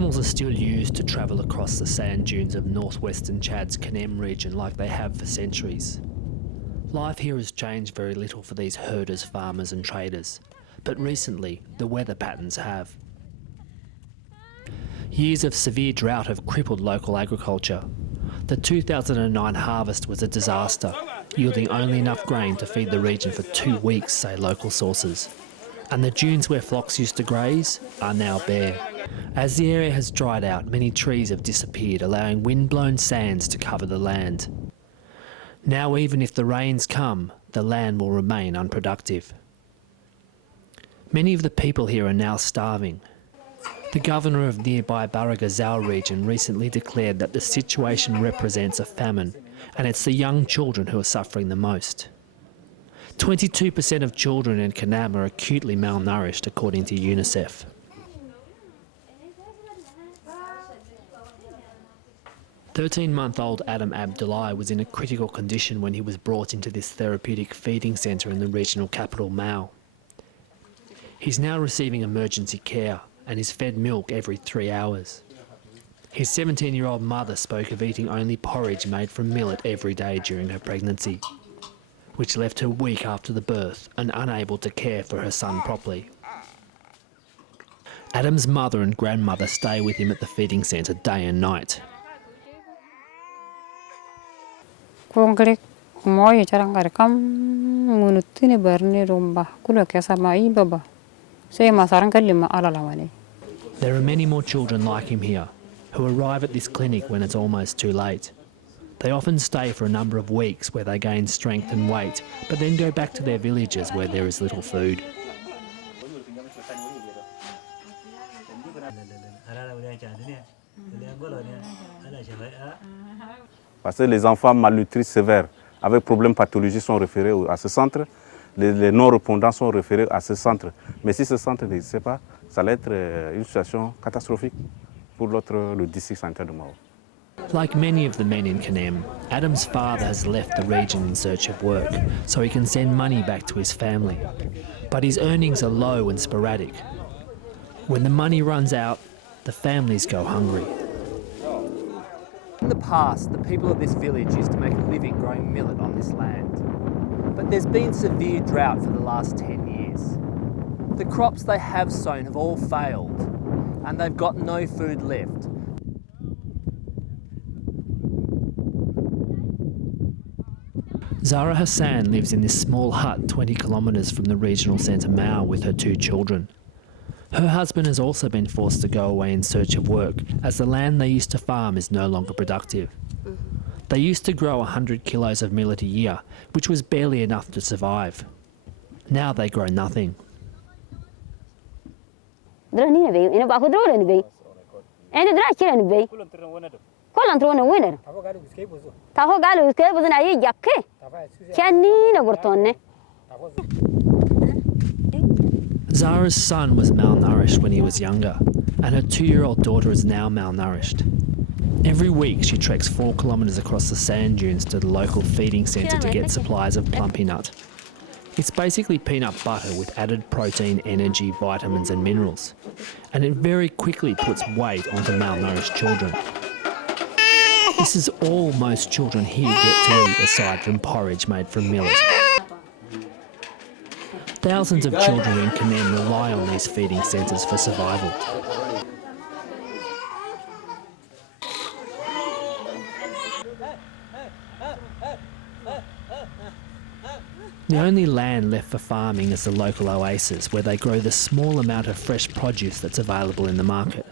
Camels are still used to travel across the sand dunes of northwestern Chad's Kanem region like they have for centuries. Life here has changed very little for these herders, farmers and traders, but recently the weather patterns have. Years of severe drought have crippled local agriculture. The 2009 harvest was a disaster, yielding only enough grain to feed the region for 2 weeks, say local sources. And the dunes where flocks used to graze are now bare. As the area has dried out, many trees have disappeared, allowing wind-blown sands to cover the land. Now even if the rains come, the land will remain unproductive. Many of the people here are now starving. The governor of nearby Baragazal region recently declared that the situation represents a famine, and it's the young children who are suffering the most. 22% of children in Kanem are acutely malnourished, according to UNICEF. "13-month-old Adam Abdullahi was in a critical condition when he was brought into this therapeutic feeding centre in the regional capital, Mao. He's now receiving emergency care and is fed milk every 3 hours. His 17-year-old mother spoke of eating only porridge made from millet every day during her pregnancy, which left her weak after the birth and unable to care for her son properly. Adam's mother and grandmother stay with him at the feeding centre day and night. There are many more children like him here, who arrive at this clinic when it's almost too late. They often stay for a number of weeks where they gain strength and weight, but then go back to their villages where there is little food. Parce que les enfants malnutris sévères avec problèmes pathologiques sont référés à ce centre, les non-répondants sont référés à ce centre. Mais si ce centre n'existe pas, ça va être une situation catastrophique pour le district sanitaire de Mao. Like many of the men in Kanem, Adam's father has left the region in search of work so he can send money back to his family. But his earnings are low and sporadic. When the money runs out, the families go hungry. In the past, the people of this village used to make a living growing millet on this land. But there's been severe drought for the last 10 years. The crops they have sown have all failed, and they've got no food left. Zara Hassan lives in this small hut 20 kilometres from the regional centre Mao with her 2 children. Her husband has also been forced to go away in search of work, as the land they used to farm is no longer productive. They used to grow 100 kilos of millet a year, which was barely enough to survive. Now they grow nothing. Zara's son was malnourished when he was younger, and her 2-year-old daughter is now malnourished. Every week she treks 4 kilometres across the sand dunes to the local feeding centre to get supplies of plumpy nut. It's basically peanut butter with added protein, energy, vitamins and minerals, and it very quickly puts weight onto malnourished children. This is all most children here get to eat aside from porridge made from millet. Thousands of children in Kanem rely on these feeding centres for survival. The only land left for farming is the local oasis, where they grow the small amount of fresh produce that's available in the market.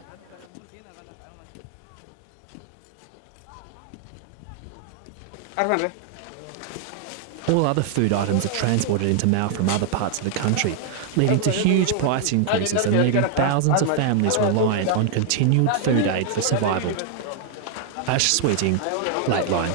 All other food items are transported into Mao from other parts of the country, leading to huge price increases and leaving thousands of families reliant on continued food aid for survival. Ash Sweeting, Lateline.